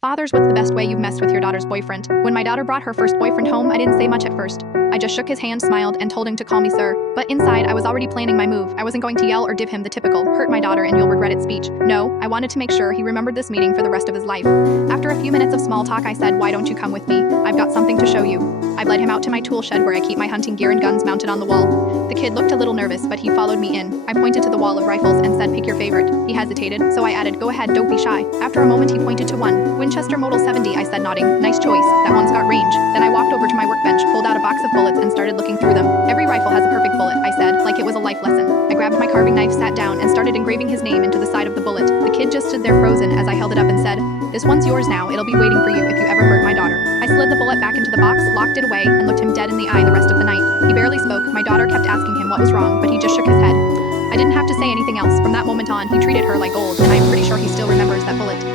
Fathers, what's the best way you've messed with your daughter's boyfriend? When my daughter brought her first boyfriend home, I didn't say much at first. I just shook his hand, smiled, and told him to call me sir. But inside, I was already planning my move. I wasn't going to yell or give him the typical, hurt my daughter and you'll regret it speech. No, I wanted to make sure he remembered this meeting for the rest of his life. After a few minutes of small talk, I said, why don't you come with me? I've got something to show you. I led him out to my tool shed where I keep my hunting gear and guns mounted on the wall. The kid looked a little nervous, but he followed me in. I pointed to the wall of rifles and said, pick your favorite. He hesitated, so I added, go ahead, don't be shy. After a moment, he pointed to one. Winchester Model 70, I said, nodding. Nice choice, that one's got range. Then I walked over to my workbench, pulled out a box of bullets and started looking through them. Every rifle has a perfect bullet, I said, like it was a life lesson. I grabbed my carving knife, sat down, and started engraving his name into the side of the bullet. The kid just stood there frozen as I held it up and said, this one's yours now, it'll be waiting for you if you ever hurt my daughter. I slid the bullet back into the box, locked it away, and looked him dead in the eye the rest of the night. He barely spoke, my daughter kept asking him what was wrong, but he just shook his head. I didn't have to say anything else. From that moment on, he treated her like gold, and I am pretty sure he still remembers that bullet.